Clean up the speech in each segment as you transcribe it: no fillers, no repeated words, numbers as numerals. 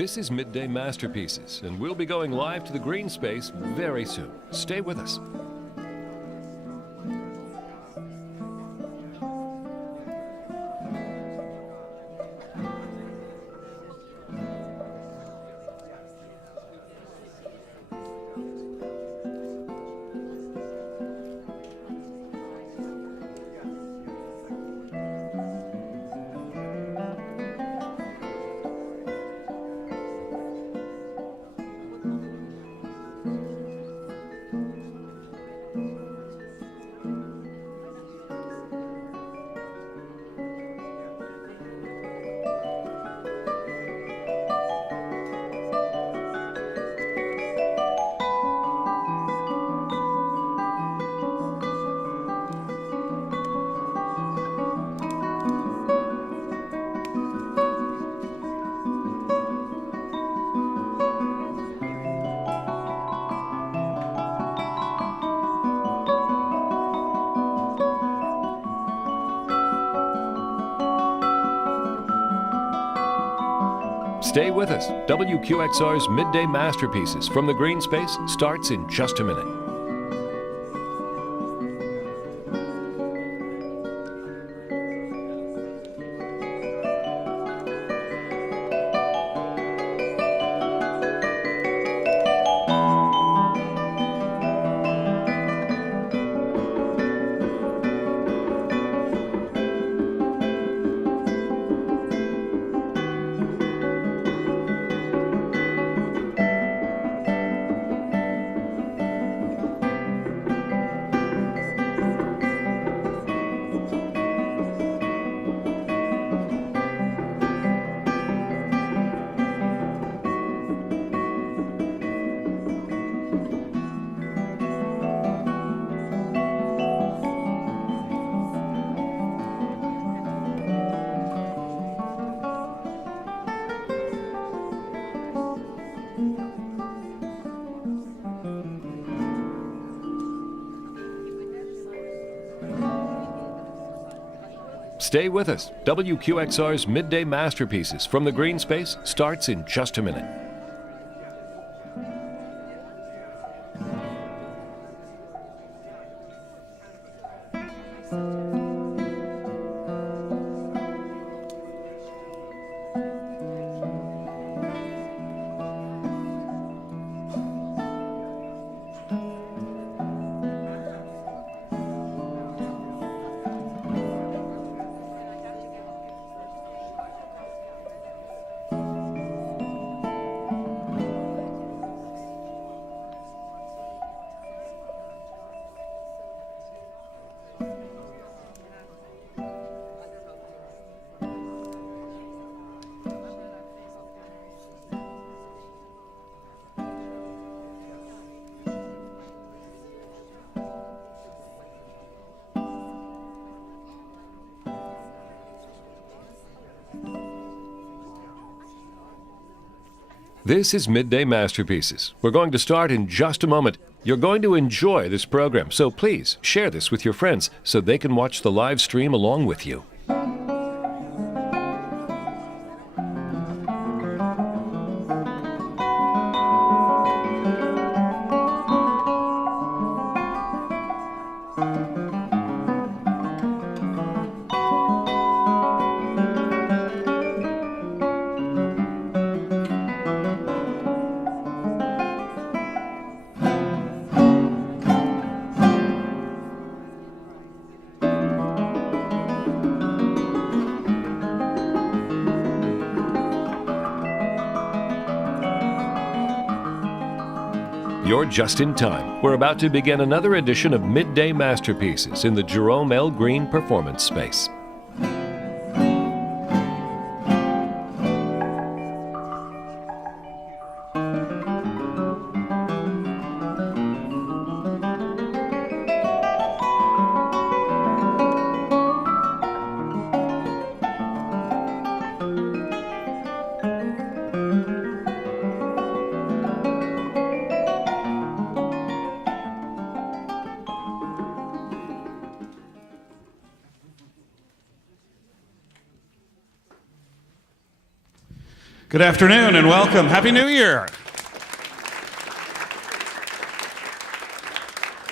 This is Midday Masterpieces, and we'll be going live to the green space very soon. Stay with us. Stay with us. WQXR's Midday Masterpieces from the green space starts in just a minute. Stay with us. WQXR's Midday Masterpieces from the green space starts in just a minute. This is Midday Masterpieces. We're going to start in just a moment. You're going to enjoy this program, so please share this with your friends so they can watch the live stream along with you. You're just in time. We're about to begin another edition of Midday Masterpieces in the Jerome L. Green Performance Space. Good afternoon and welcome. Happy New Year.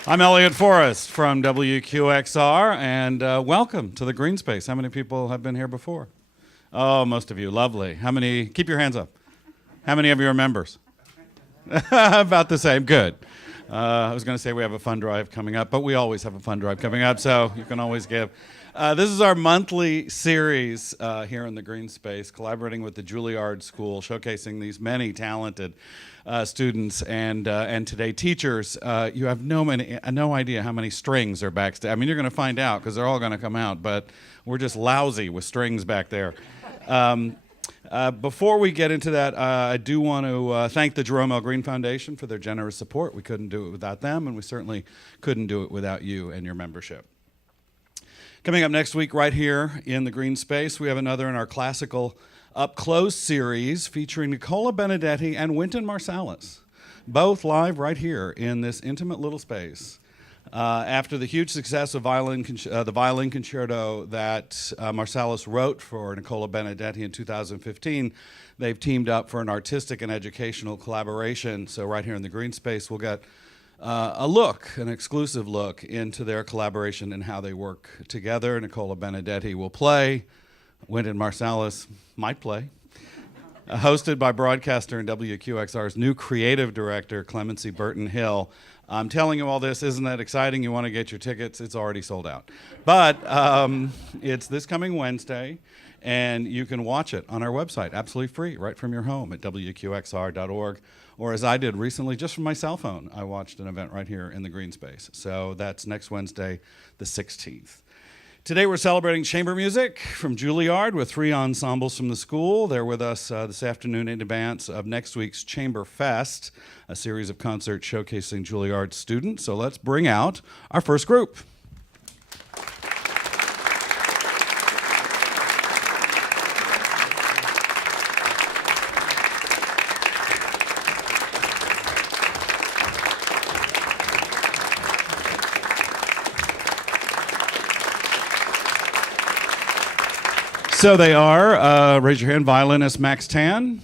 I'm Elliot Forrest from WQXR, and welcome to the Green Space. How many people have been here before? Oh, most of you. Lovely. How many? Keep your hands up. How many of you are members? About the same. Good. I was going to say we have a fund drive coming up, but we always have a fund drive coming up, so you can always give. This is our monthly series here in the Green Space, collaborating with the Juilliard School, showcasing these many talented students and today teachers. You have no idea how many strings are backstage. I mean, you're going to find out because they're all going to come out, but we're just lousy with strings back there. Before we get into that, I do want to thank the Jerome L. Green Foundation for their generous support. We couldn't do it without them, and we certainly couldn't do it without you and your membership. Coming up next week right here in the Green Space, we have another in our classical Up Close series featuring Nicola Benedetti and Wynton Marsalis, both live right here in this intimate little space. After the huge success of the violin concerto that Marsalis wrote for Nicola Benedetti in 2015, they've teamed up for an artistic and educational collaboration. So right here in the Green Space, we'll get an exclusive look into their collaboration and how they work together. Nicola Benedetti will play, Wynton Marsalis might play. Hosted by broadcaster and WQXR's new creative director, Clemency Burton Hill. I'm telling you all this, isn't that exciting? You want to get your tickets? It's already sold out. But it's this coming Wednesday, and you can watch it on our website, absolutely free, right from your home at WQXR.org. Or as I did recently, just from my cell phone, I watched an event right here in the Green Space. So that's next Wednesday, the 16th. Today we're celebrating chamber music from Juilliard with 3 ensembles from the school. They're with us this afternoon in advance of next week's ChamberFest, a series of concerts showcasing Juilliard students. So let's bring out our first group. So they are, raise your hand, violinist Max Tan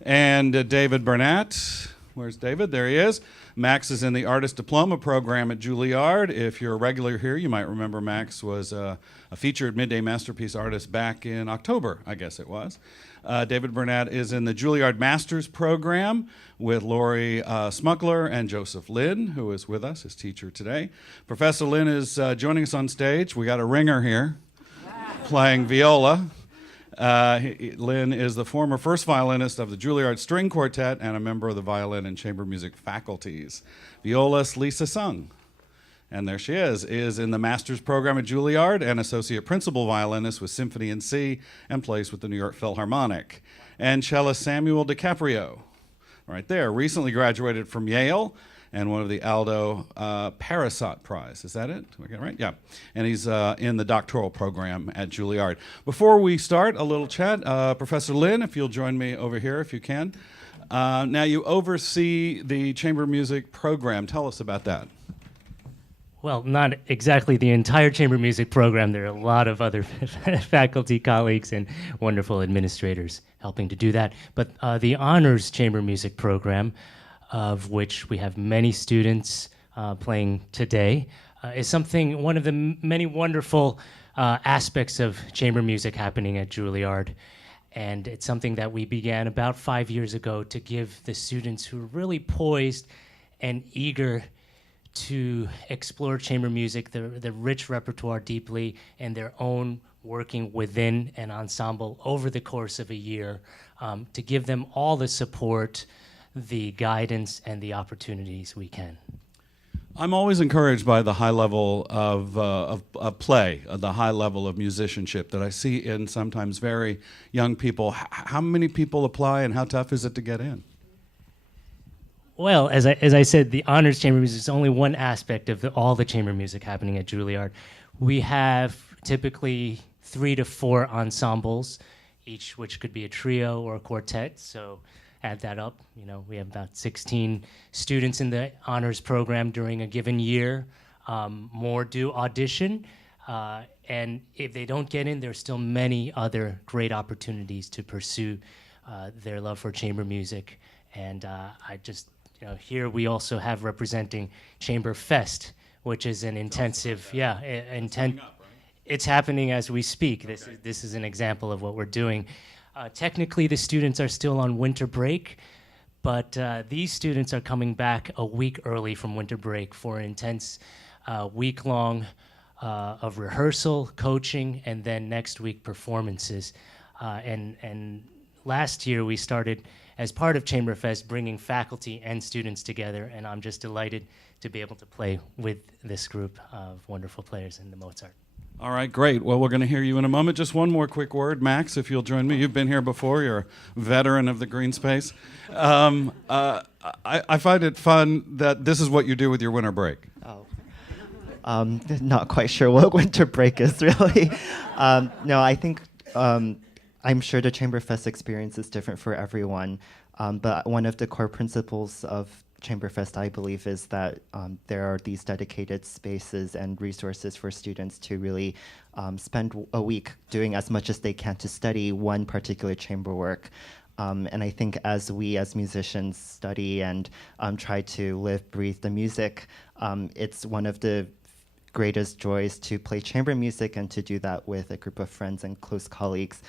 and David Bernat. Where's David? There he is. Max is in the Artist Diploma program at Juilliard. If you're a regular here, you might remember Max was a featured Midday Masterpiece artist back in October, I guess it was. David Bernat is in the Juilliard Masters program with Lori Smuggler and Joseph Lin, who is with us as teacher today. Professor Lin is joining us on stage. We got a ringer here. Playing viola. Lin is the former first violinist of the Juilliard String Quintet and a member of the violin and chamber music faculties. Violist Lisa Sung, and there she is in the master's program at Juilliard and associate principal violinist with Symphony in C and plays with the New York Philharmonic. And cellist Samuel DeCaprio, right there, recently graduated from Yale and one of the Aldo Parasot Prize. Is that it? Did I get it right? Yeah. And he's in the doctoral program at Juilliard. Before we start, a little chat. Professor Lin, if you'll join me over here if you can. Now you oversee the chamber music program. Tell us about that. Well, not exactly the entire chamber music program. There are a lot of other faculty colleagues and wonderful administrators helping to do that. But the honors chamber music program, of which we have many students playing today, is one of the many wonderful aspects of chamber music happening at Juilliard. And it's something that we began about 5 years ago to give the students who are really poised and eager to explore chamber music, the rich repertoire deeply, and their own working within an ensemble over the course of a year, to give them all the support, the guidance, and the opportunities we can. I'm always encouraged by the high level of play, the high level of musicianship that I see in sometimes very young people. How many people apply and how tough is it to get in? Well, as I said, the honors chamber music is only one aspect of all the chamber music happening at Juilliard. We have typically 3 to 4 ensembles, each which could be a trio or a quartet. So add that up, we have about 16 students in the honors program during a given year. More do audition, and if they don't get in, there's still many other great opportunities to pursue their love for chamber music. And I just, here we also have representing ChamberFest, which is an intensive, it's happening as we speak. This is an example of what we're doing. Technically, the students are still on winter break, but these students are coming back a week early from winter break for an intense week-long of rehearsal, coaching, and then next week performances. And last year we started, as part of ChamberFest, bringing faculty and students together, and I'm just delighted to be able to play with this group of wonderful players in the Mozart. All right, great. Well, we're going to hear you in a moment. Just one more quick word. Max, if you'll join me. You've been here before. You're a veteran of the green space. I find it fun that this is what you do with your winter break. Not quite sure what winter break is, really. No, I think I'm sure the ChamberFest experience is different for everyone. But one of the core principles of ChamberFest, I believe, is that there are these dedicated spaces and resources for students to really spend a week doing as much as they can to study one particular chamber work. And I think as we as musicians study and try to live, breathe the music, it's one of the greatest joys to play chamber music and to do that with a group of friends and close colleagues.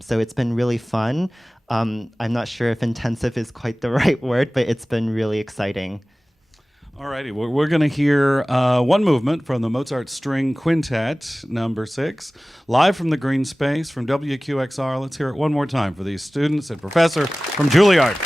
So it's been really fun. I'm not sure if intensive is quite the right word, but it's been really exciting. All righty, we're going to hear one movement from the Mozart String Quintet, number 6, live from the green space from WQXR. Let's hear it one more time for these students and professor from Juilliard.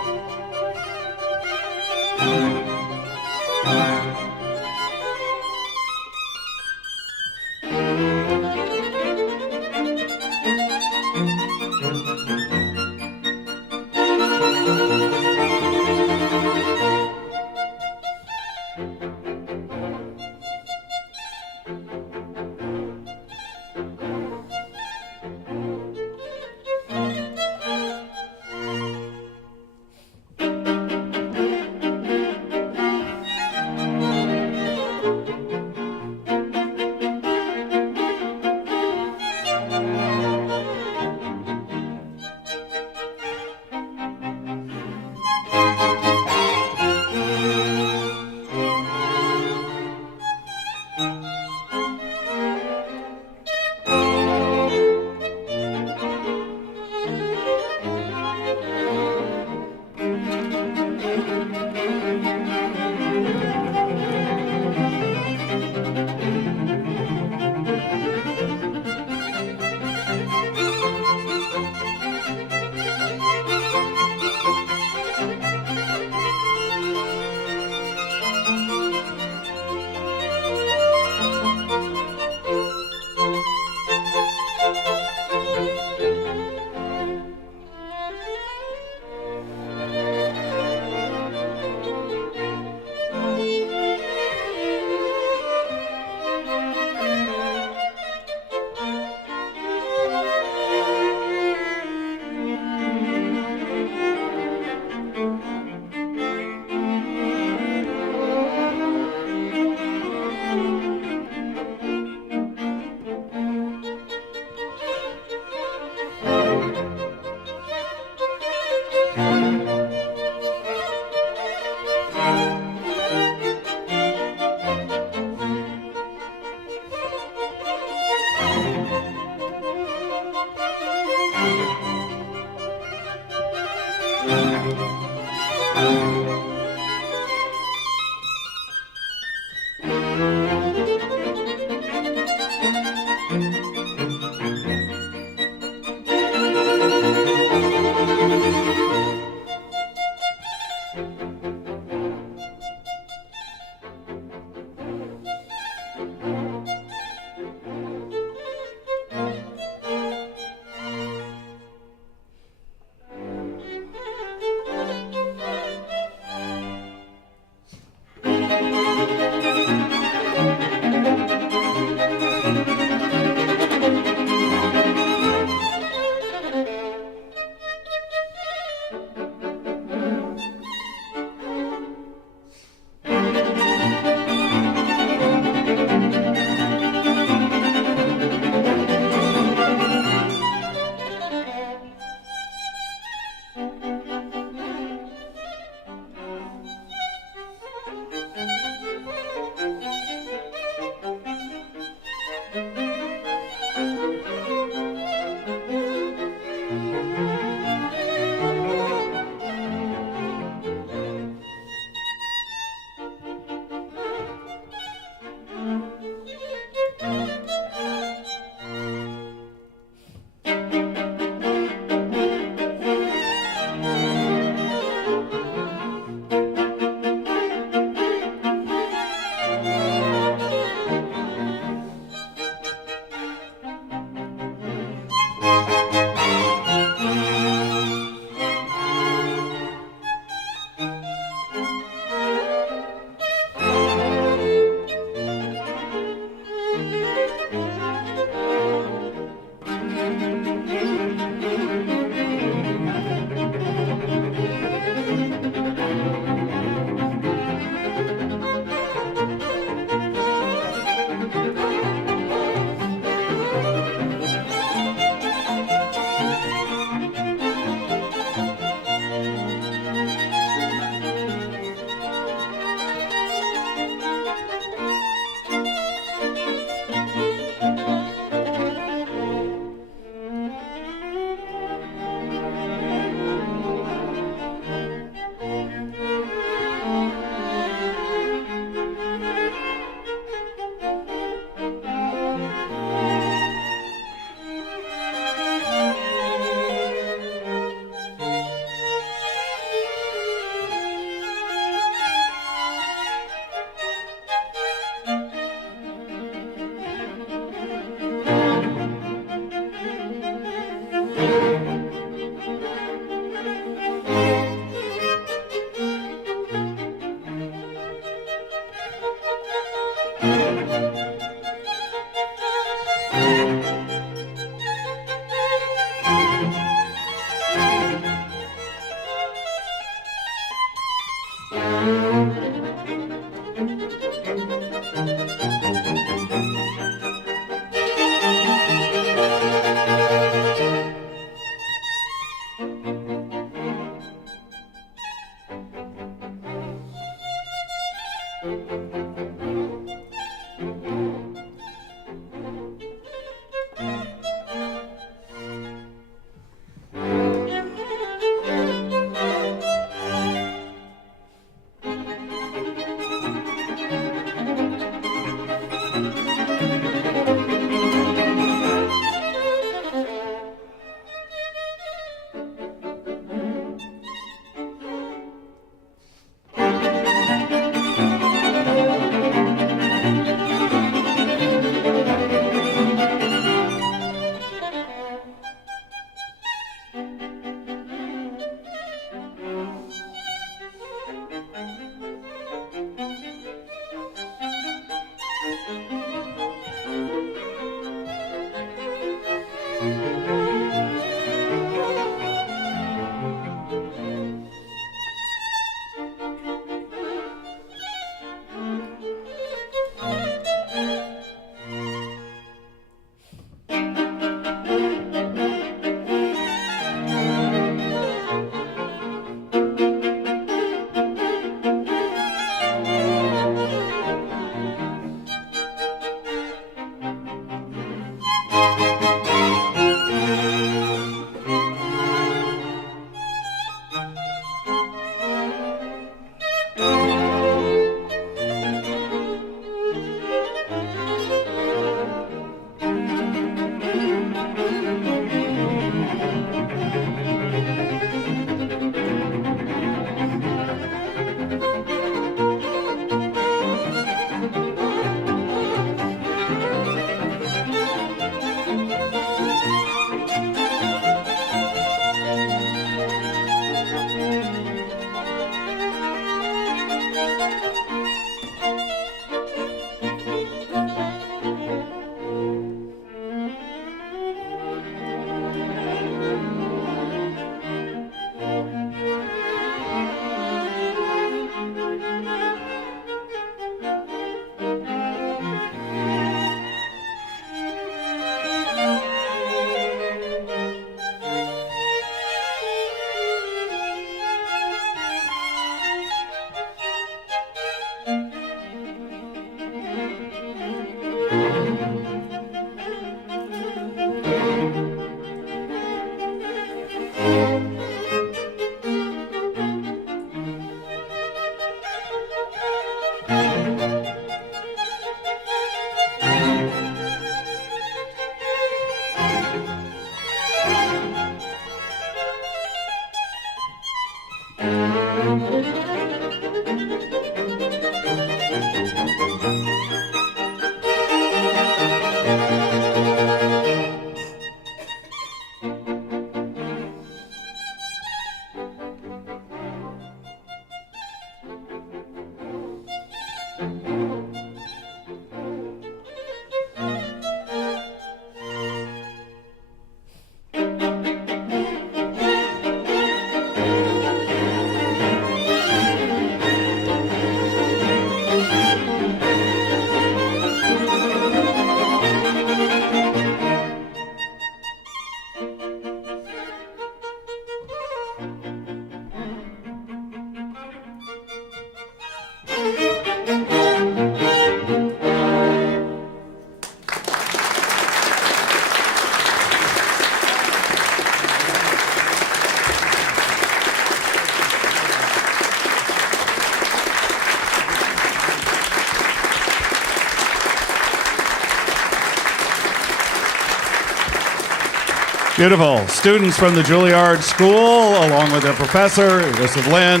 Beautiful. Students from the Juilliard School, along with their professor, Joseph Lin,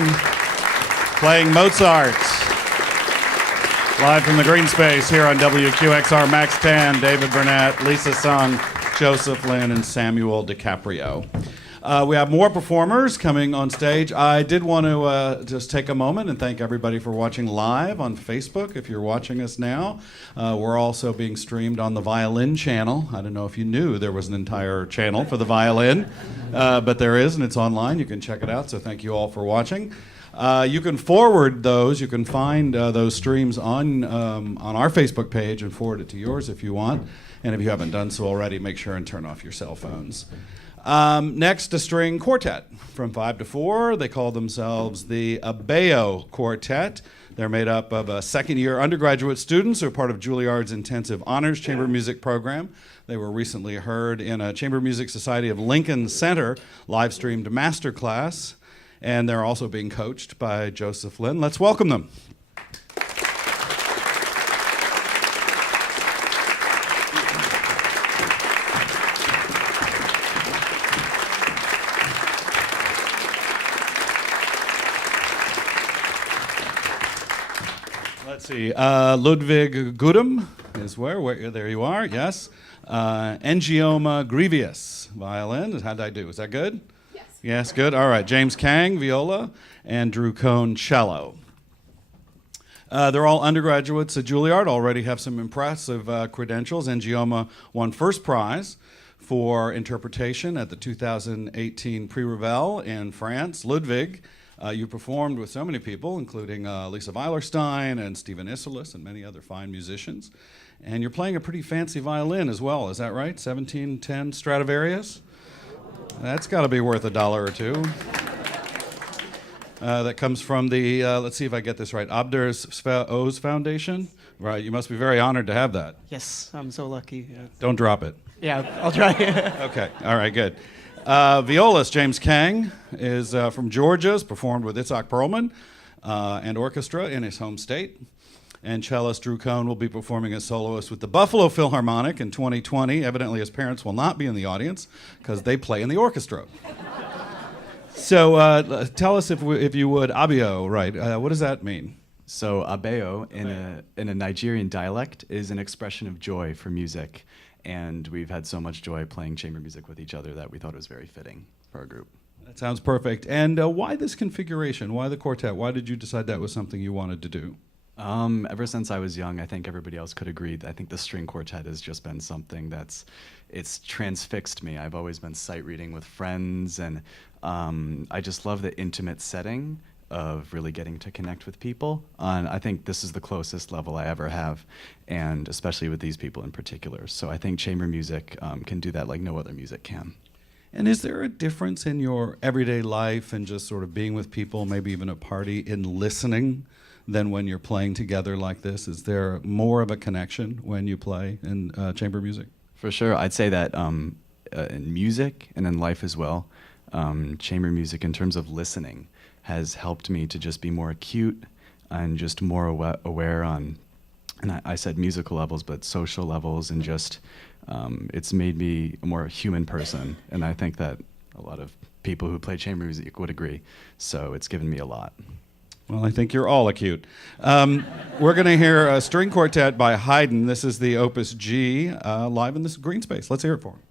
playing Mozart. Live from the green space here on WQXR, Max Tan, David Bernat, Lisa Sung, Joseph Lin, and Samuel DeCaprio. We have more performers coming on stage. I did want to just take a moment and thank everybody for watching live on Facebook. If you're watching us now, we're also being streamed on the Violin channel. I don't know if you knew there was an entire channel for the violin, but there is, and it's online. You can check it out, so thank you all for watching. You can forward those. You can find those streams on our Facebook page and forward it to yours if you want. And if you haven't done so already, make sure and turn off your cell phones. Next, a string quartet from 5 to 4. They call themselves the Abeo Quartet. They're made up of second-year undergraduate students who are part of Juilliard's intensive honors chamber music program. They were recently heard in a Chamber Music Society of Lincoln Center live-streamed masterclass, and they're also being coached by Joseph Lin. Let's welcome them. Let's see. Ludvig Gudim is where? There you are. Yes. Njioma Grevious, violin. How did I do? Is that good? Yes. Yes, good. All right. James Kang, viola, and Drew Cohn, cello. They're all undergraduates at Juilliard. Already have some impressive credentials. Njioma won first prize for interpretation at the 2018 Prix Ravel in France. Ludvig, you performed with so many people, including Lisa Weilerstein and Stephen Isserlis and many other fine musicians. And you're playing a pretty fancy violin as well, is that right? 1710 Stradivarius? That's got to be worth $1 or $2. That comes from the, let's see if I get this right, Abder's Oz Foundation? Right, you must be very honored to have that. Yes, I'm so lucky. Yeah. Don't drop it. Yeah, I'll try. Okay, all right, good. Violist James Kang is from Georgia, has performed with Itzhak Perlman and orchestra in his home state. And cellist Drew Cohn will be performing as soloist with the Buffalo Philharmonic in 2020. Evidently, his parents will not be in the audience because they play in the orchestra. So tell us, if you would, Abeo, right? What does that mean? So Abeo, in a Nigerian dialect, is an expression of joy for music. And we've had so much joy playing chamber music with each other that we thought it was very fitting for our group. That sounds perfect. And why this configuration? Why the quartet? Why did you decide that was something you wanted to do? Ever since I was young, I think everybody else could agree. I think the string quartet has just been something it's transfixed me. I've always been sight reading with friends, and I just love the intimate setting of really getting to connect with people. And I think this is the closest level I ever have, and especially with these people in particular. So I think chamber music can do that like no other music can. And is there a difference in your everyday life and just sort of being with people, maybe even a party, in listening than when you're playing together like this? Is there more of a connection when you play in chamber music? For sure. I'd say that in music and in life as well, chamber music in terms of listening has helped me to just be more acute and just more aware on, and I said musical levels, but social levels, and just it's made me a more human person. And I think that a lot of people who play chamber music would agree. So it's given me a lot. Well, I think you're all acute. We're going to hear a string quartet by HAYDN. This is the Opus G, live in this green space. Let's hear it for him.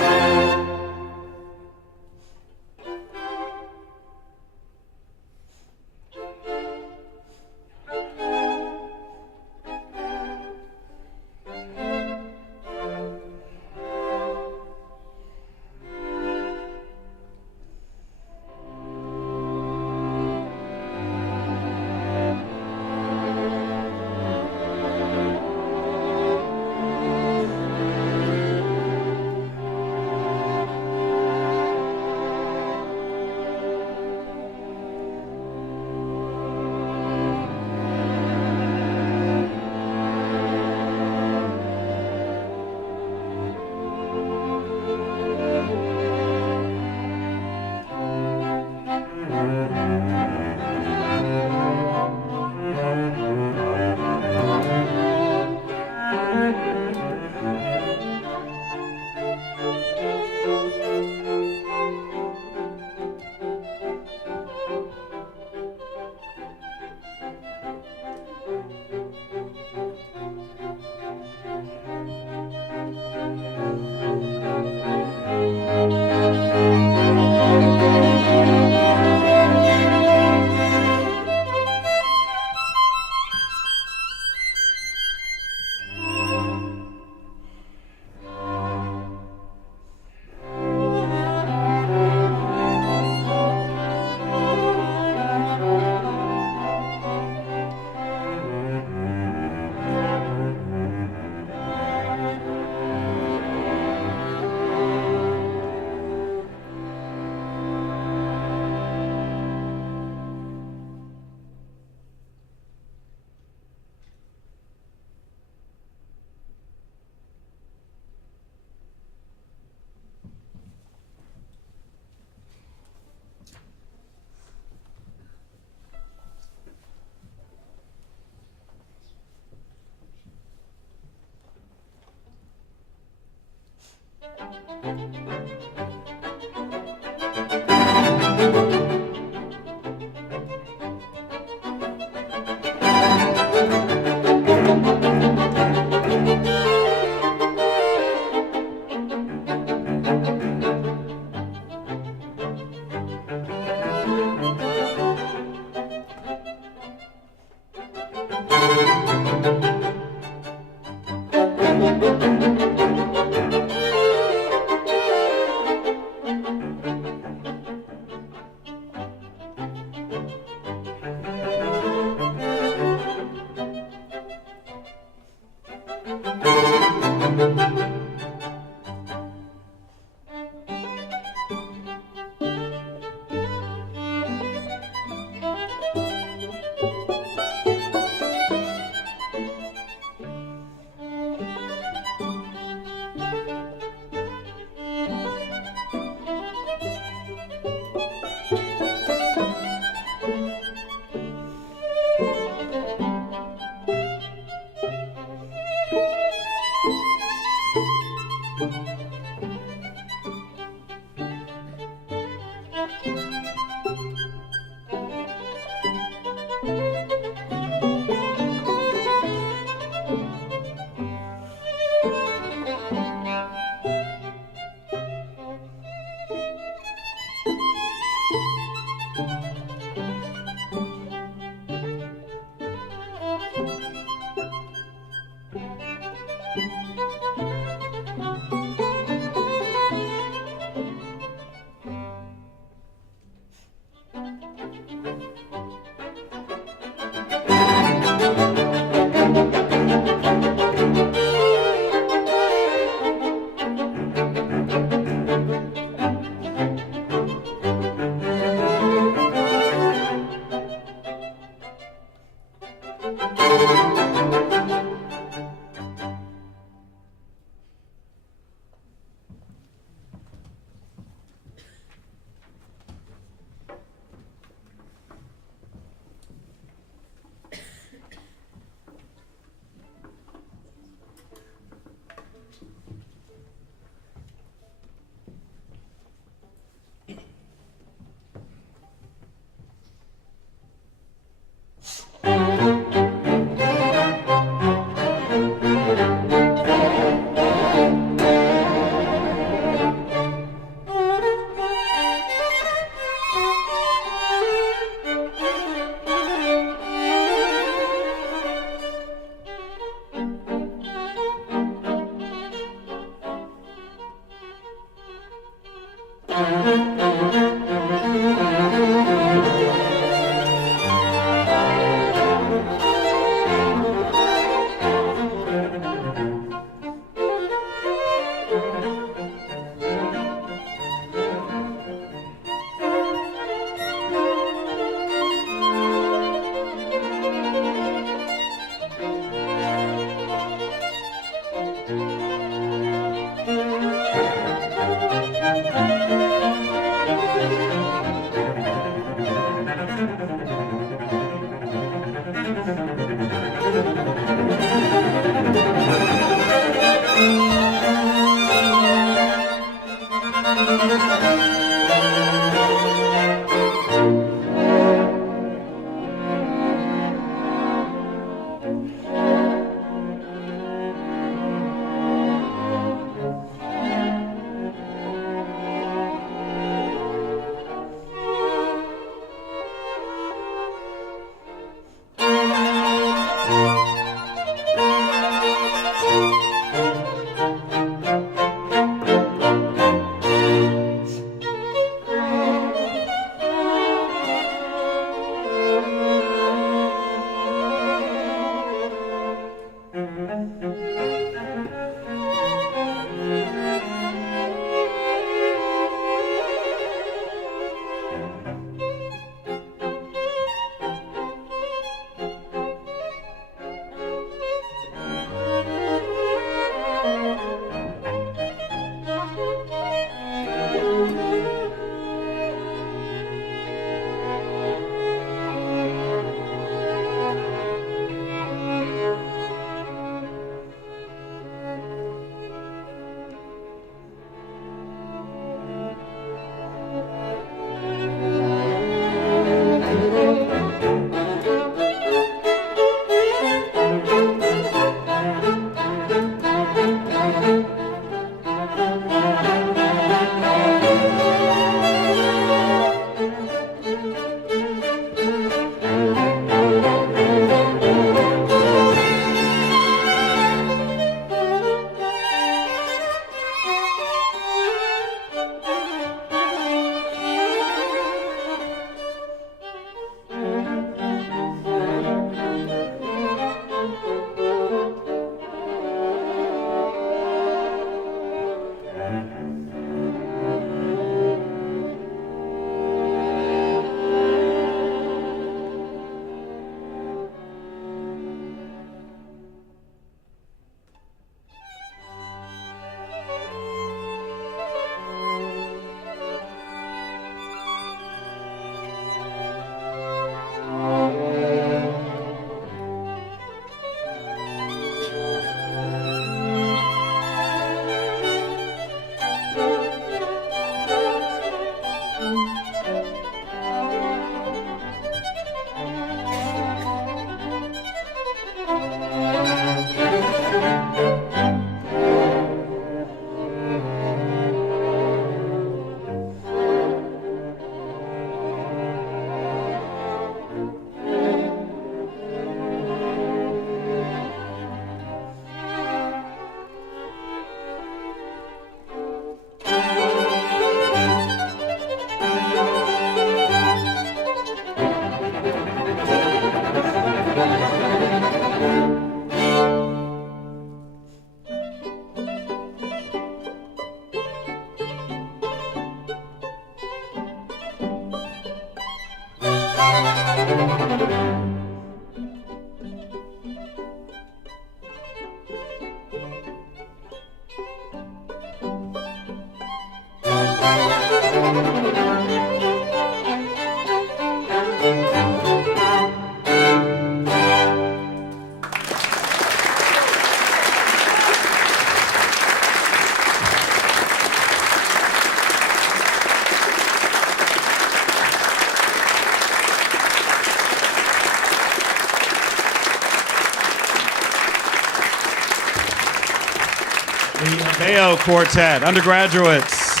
Abeo Quartet, undergraduates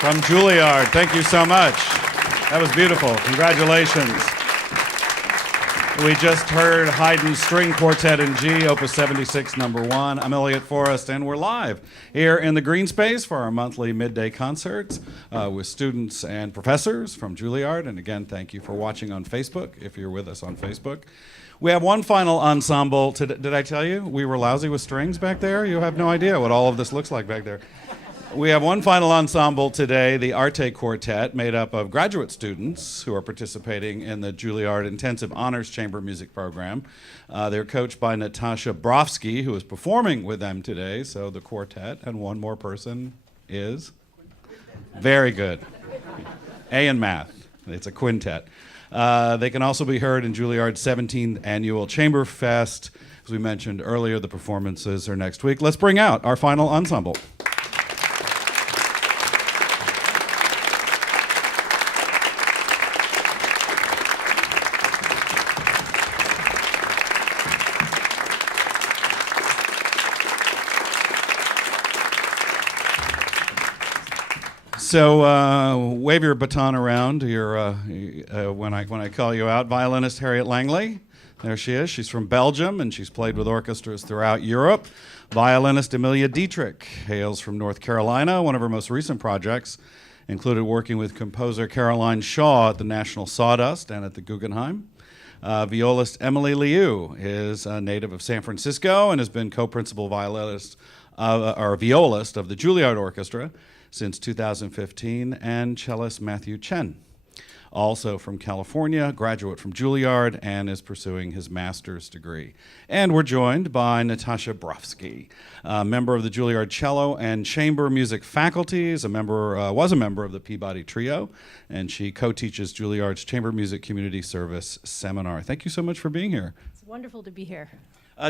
from Juilliard. Thank you so much. That was beautiful. Congratulations. We just heard HAYDN String Quartet in G, Opus 76, number 1. I'm Elliot Forrest, and we're live here in the Green Space for our monthly midday concerts with students and professors from Juilliard. And again, thank you for watching on Facebook, if you're with us on Facebook. We have one final ensemble. Did I tell you we were lousy with strings back there? You have no idea what all of this looks like back there. We have one final ensemble today, the Arte Quartet, made up of graduate students who are participating in the Juilliard Intensive Honors Chamber Music Program. They're coached by Natasha Brofsky, who is performing with them today. So the quartet, and one more person is? Very good. A in math. It's a quintet. They can also be heard in Juilliard's 17th annual ChamberFest. As we mentioned earlier, the performances are next week. Let's bring out our final ensemble. So wave your baton around when I call you out. Violinist Harriet Langley, there she is. She's from Belgium, and she's played with orchestras throughout Europe. Violinist Amelia Dietrich hails from North Carolina. One of her most recent projects included working with composer Caroline Shaw at the National Sawdust and at the Guggenheim. Violist Emily Liu is a native of San Francisco and has been co-principal violist of the Juilliard Orchestra since 2015, and cellist Matthew Chen, also from California, graduate from Juilliard, and is pursuing his master's degree. And we're joined by Natasha Brofsky, a member of the Juilliard cello and chamber music faculties, was a member of the Peabody Trio, and she co-teaches Juilliard's Chamber Music Community Service Seminar. Thank you so much for being here. It's wonderful to be here.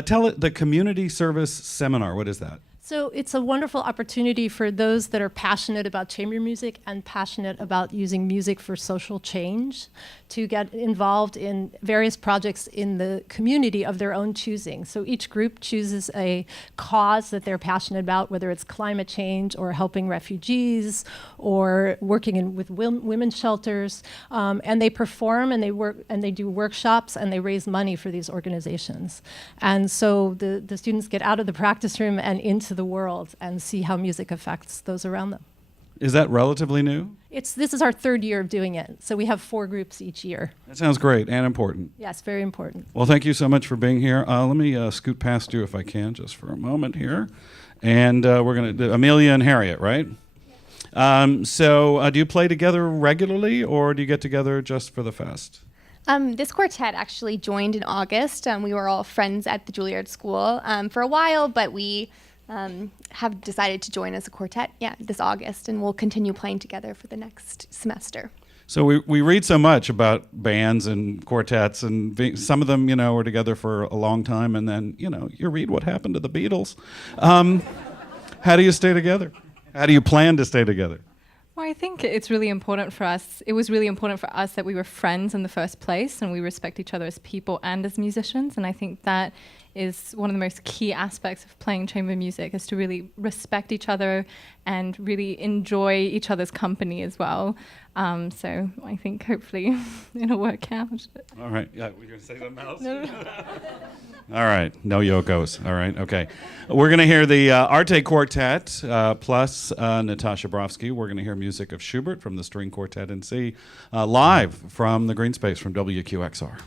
Tell it, the Community Service Seminar, what is that? So it's a wonderful opportunity for those that are passionate about chamber music and passionate about using music for social change to get involved in various projects in the community of their own choosing. So each group chooses a cause that they're passionate about, whether it's climate change or helping refugees or working with women's shelters, and they perform and they work and they do workshops and they raise money for these organizations. And so the students get out of the practice room and into the world and see how music affects those around them. Is that relatively new? This is our third year of doing it, so we have 4 groups each year. That sounds great and important. Yes, very important. Well, thank you so much for being here. Let me scoot past you if I can, just for a moment here. And we're going to do Amelia and Harriet, right? So do you play together regularly, or do you get together just for the fest? This quartet actually joined in August. We were all friends at the Juilliard School for a while, but we have decided to join as a quartet, this August, and we'll continue playing together for the next semester. So we read so much about bands and quartets, and some of them, were together for a long time, and then, you read what happened to the Beatles. How do you stay together? How do you plan to stay together? Well, I think it's really important for us. It was really important for us that we were friends in the first place and we respect each other as people and as musicians. And I think that is one of the most key aspects of playing chamber music, is to really respect each other and really enjoy each other's company as well. So I think hopefully it'll work out. All right. Yeah, we're going to say something else? No. All right. No Yokos. All right. Okay. We're going to hear the Arte Quartet plus Natasha Brofsky. We're going to hear music of Schubert from the String Quartet in C live from the Green Space from WQXR.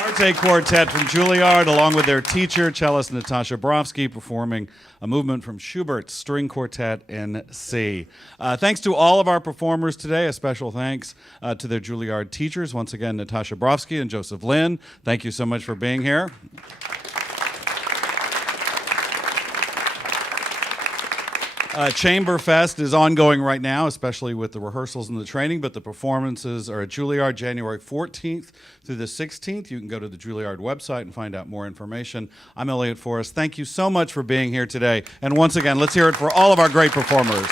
Arte Quartet from Juilliard, along with their teacher, cellist Natasha Brofsky, performing a movement from Schubert String Quartet in C. Thanks to all of our performers today. A special thanks to their Juilliard teachers. Once again, Natasha Brofsky and Joseph Lin. Thank you so much for being here. ChamberFest is ongoing right now, especially with the rehearsals and the training, but the performances are at Juilliard January 14th through the 16th. You can go to the Juilliard website and find out more information. I'm Elliot Forrest. Thank you so much for being here today. And once again, let's hear it for all of our great performers.